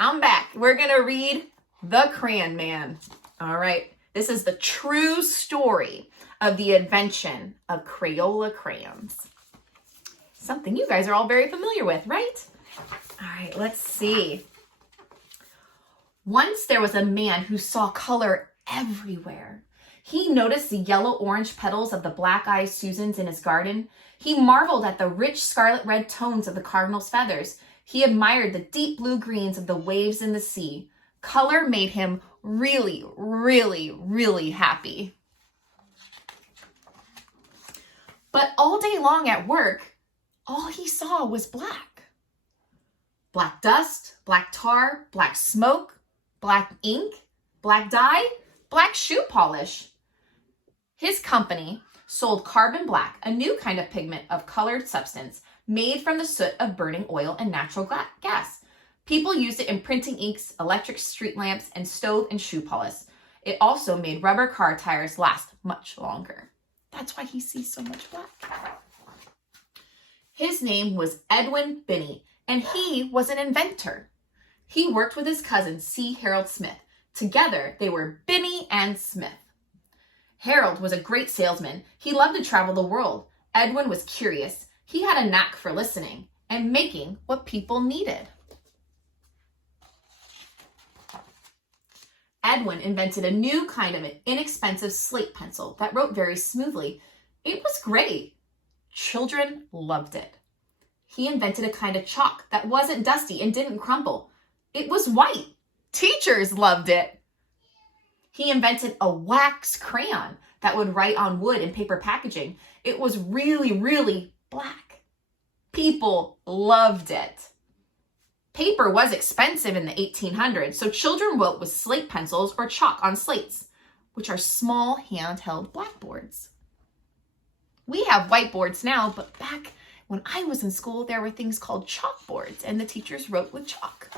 I'm back. We're going to read The Crayon Man. All right. This is the true story of the invention of Crayola crayons. Something you guys are all very familiar with, right? All right, let's see. Once there was a man who saw color everywhere. He noticed the yellow-orange petals of the black-eyed Susans in his garden. He marveled at the rich scarlet-red tones of the cardinal's feathers. He admired the deep blue-greens of the waves in the sea. Color made him really, really, really happy. But all day long at work, all he saw was black. Black dust, black tar, black smoke, black ink, black dye, black shoe polish. His company sold carbon black, a new kind of pigment of colored substance made from the soot of burning oil and natural gas. People used it in printing inks, electric street lamps, and stove and shoe polish. It also made rubber car tires last much longer. That's why he sees so much black. His name was Edwin Binney, and he was an inventor. He worked with his cousin, C. Harold Smith. Together, they were Binney and Smith. Harold was a great salesman. He loved to travel the world. Edwin was curious. He had a knack for listening and making what people needed. Edwin invented a new kind of an inexpensive slate pencil that wrote very smoothly. It was great. Children loved it. He invented a kind of chalk that wasn't dusty and didn't crumble. It was white. Teachers loved it. He invented a wax crayon that would write on wood and paper packaging. It was really, really black. People loved it. Paper was expensive in the 1800s, so children wrote with slate pencils or chalk on slates, which are small handheld blackboards. We have whiteboards now, but back when I was in school, there were things called chalkboards, and the teachers wrote with chalk.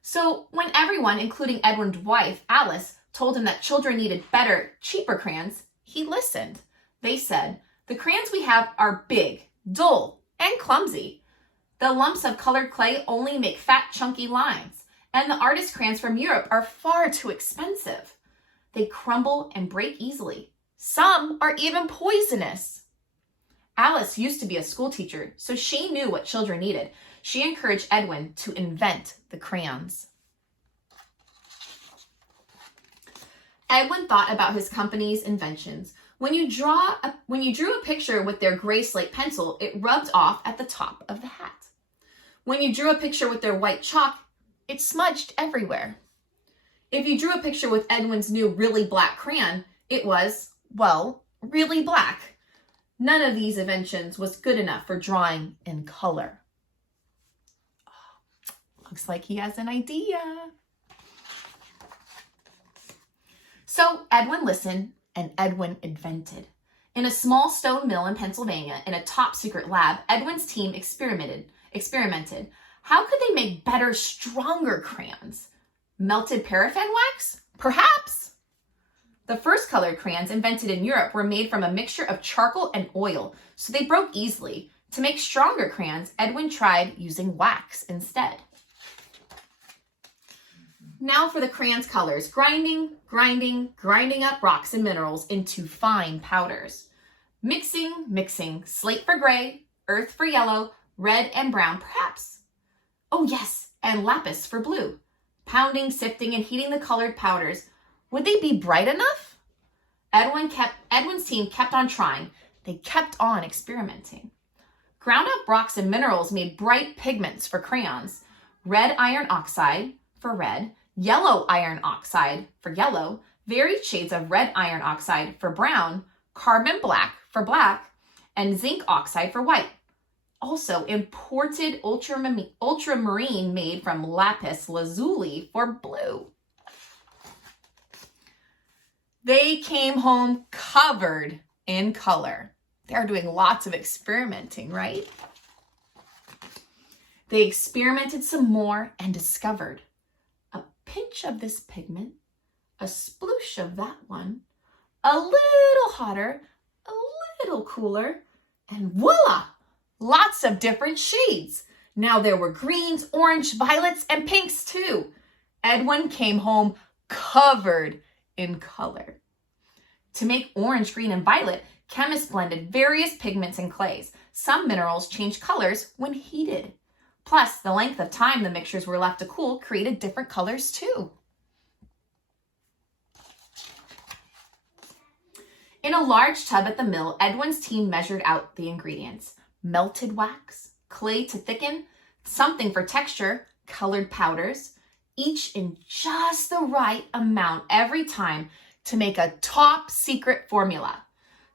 So when everyone, including Edwin's wife, Alice, told him that children needed better, cheaper crayons, he listened. They said, "The crayons we have are big, dull, and clumsy. The lumps of colored clay only make fat, chunky lines, and the artist crayons from Europe are far too expensive. They crumble and break easily. Some are even poisonous." Alice used to be a school teacher, so she knew what children needed. She encouraged Edwin to invent the crayons. Edwin thought about his company's inventions. When you drew a picture with their gray slate pencil, it rubbed off at the top of the hat. When you drew a picture with their white chalk, it smudged everywhere. If you drew a picture with Edwin's new really black crayon, it was, well, really black. None of these inventions was good enough for drawing in color. Oh, looks like he has an idea. So Edwin listened and Edwin invented. In a small stone mill in Pennsylvania, in a top secret lab, Edwin's team experimented. How could they make better, stronger crayons? Melted paraffin wax? Perhaps. The first colored crayons invented in Europe were made from a mixture of charcoal and oil, so they broke easily. To make stronger crayons, Edwin tried using wax instead. Now for the crayon's colors. Grinding up rocks and minerals into fine powders. Mixing, slate for gray, earth for yellow, red and brown perhaps. Oh yes, and lapis for blue. Pounding, sifting, and heating the colored powders. Would they be bright enough? Edwin's team kept on trying. They kept on experimenting. Ground up rocks and minerals made bright pigments for crayons. Red iron oxide for red, yellow iron oxide for yellow, varied shades of red iron oxide for brown, carbon black for black, and zinc oxide for white. Also, imported ultramarine made from lapis lazuli for blue. They came home covered in color. They're doing lots of experimenting, right? They experimented some more and discovered a pinch of this pigment, a sploosh of that one, a little hotter, a little cooler, and voila! Lots of different shades. Now there were greens, orange, violets, and pinks too. Edwin came home covered in color. To make orange, green, and violet, chemists blended various pigments and clays. Some minerals changed colors when heated. Plus, the length of time the mixtures were left to cool created different colors too. In a large tub at the mill, Edwin's team measured out the ingredients: melted wax, clay to thicken, something for texture, colored powders, each in just the right amount every time to make a top secret formula.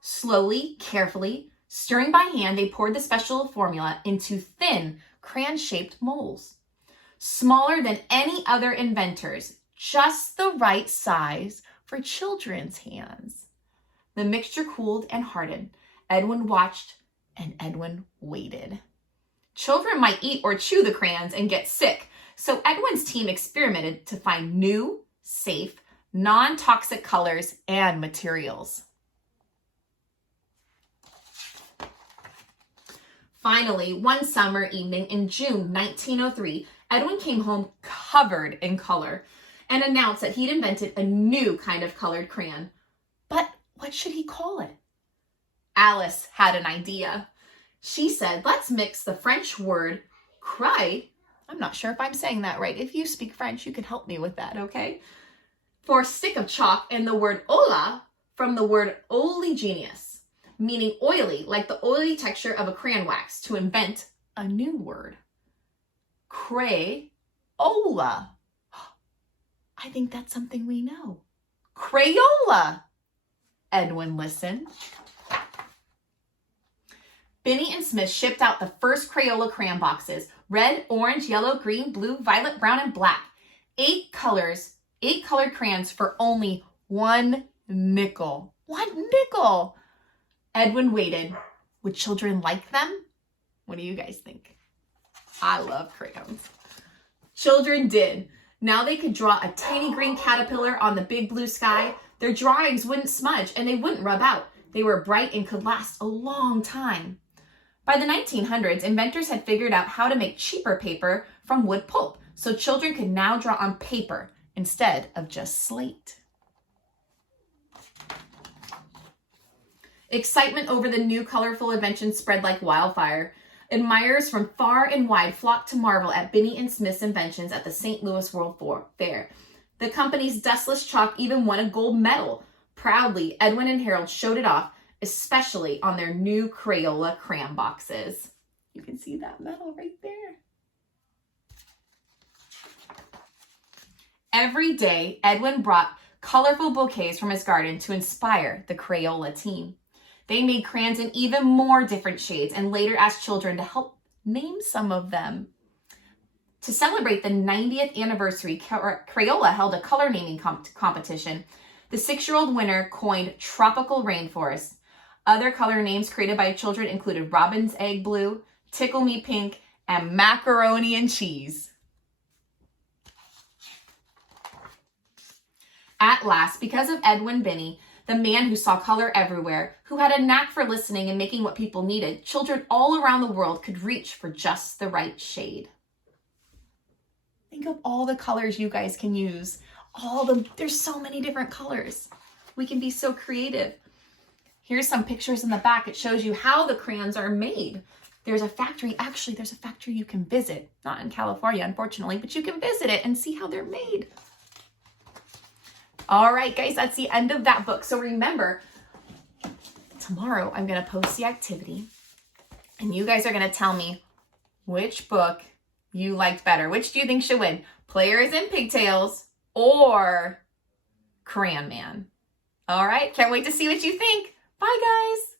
Slowly, carefully, stirring by hand, they poured the special formula into thin, crayon-shaped molds. Smaller than any other inventors, just the right size for children's hands. The mixture cooled and hardened. Edwin watched and Edwin waited. Children might eat or chew the crayons and get sick, so Edwin's team experimented to find new, safe, non-toxic colors and materials. Finally, one summer evening in June 1903, Edwin came home covered in color and announced that he'd invented a new kind of colored crayon. But what should he call it? Alice had an idea. She said, let's mix the French word cry. I'm not sure if I'm saying that right. If you speak French, you can help me with that, okay? For stick of chalk, and the word ola from the word oleaginous, meaning oily, like the oily texture of a crayon wax, to invent a new word. Crayola. I think that's something we know. Crayola. Edwin listened. Binney and Smith shipped out the first Crayola crayon boxes: red, orange, yellow, green, blue, violet, brown, and black. 8 colored crayons for only 1 nickel. 1 nickel! Edwin waited. Would children like them? What do you guys think? I love crayons. Children did. Now they could draw a tiny green caterpillar on the big blue sky. Their drawings wouldn't smudge and they wouldn't rub out. They were bright and could last a long time. By the 1900s, inventors had figured out how to make cheaper paper from wood pulp, so children could now draw on paper instead of just slate. Excitement over the new colorful invention spread like wildfire. Admirers from far and wide flocked to marvel at Binney and Smith's inventions at the St. Louis World Fair. The company's dustless chalk even won a gold medal. Proudly, Edwin and Harold showed it off, especially on their new Crayola crayon boxes. You can see that medal right there. Every day, Edwin brought colorful bouquets from his garden to inspire the Crayola team. They made crayons in even more different shades and later asked children to help name some of them. To celebrate the 90th anniversary, Crayola held a color naming competition. The 6-year-old winner coined Tropical Rainforest. Other color names created by children included Robin's Egg Blue, Tickle Me Pink, and Macaroni and Cheese. At last, because of Edwin Binney, the man who saw color everywhere, who had a knack for listening and making what people needed, children all around the world could reach for just the right shade. Think of all the colors you guys can use. There's so many different colors. We can be so creative. Here's some pictures in the back. It shows you how the crayons are made. There's a factory you can visit. Not in California, unfortunately, but you can visit it and see how they're made. All right, guys, that's the end of that book. So remember, tomorrow I'm going to post the activity, and you guys are going to tell me which book you liked better. Which do you think should win? Players in Pigtails or Crayon Man? All right, can't wait to see what you think. Bye, guys.